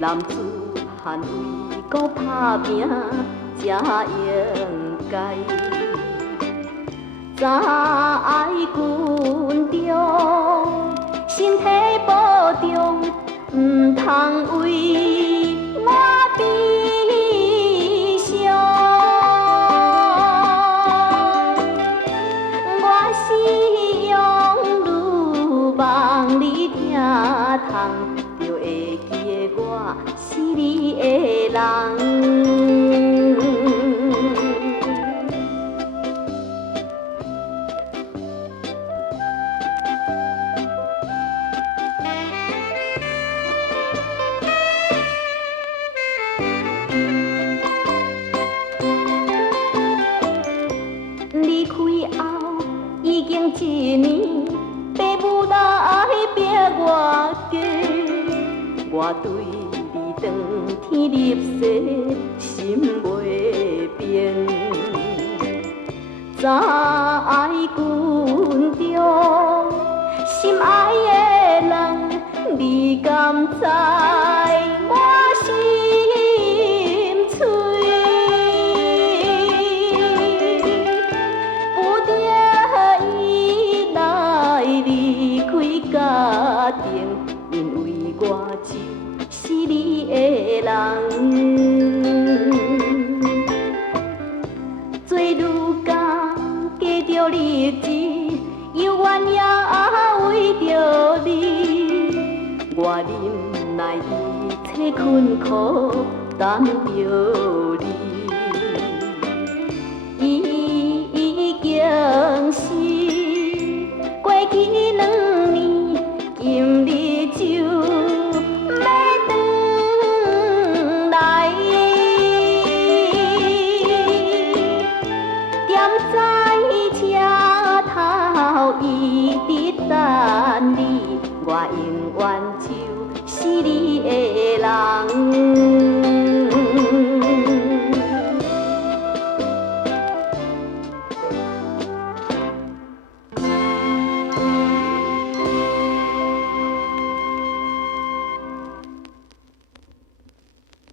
男子汉为国打拼才应该，早爱军中，身体保重，唔通为我悲伤。我是用女望你疼痛，就会记得我是你的人。离开后已经一年，父母来逼我嫁，我对你长天入世，心袂变。早爱军中，心爱的人，你敢知我心碎？不得已来离开家庭，因为我就是你的人。做女工，过着日子，犹原也为着你，我忍耐一切困苦，等着你。已经是过去2年，今日就要转来。踮在车头，一直等你，我永远就是你的人。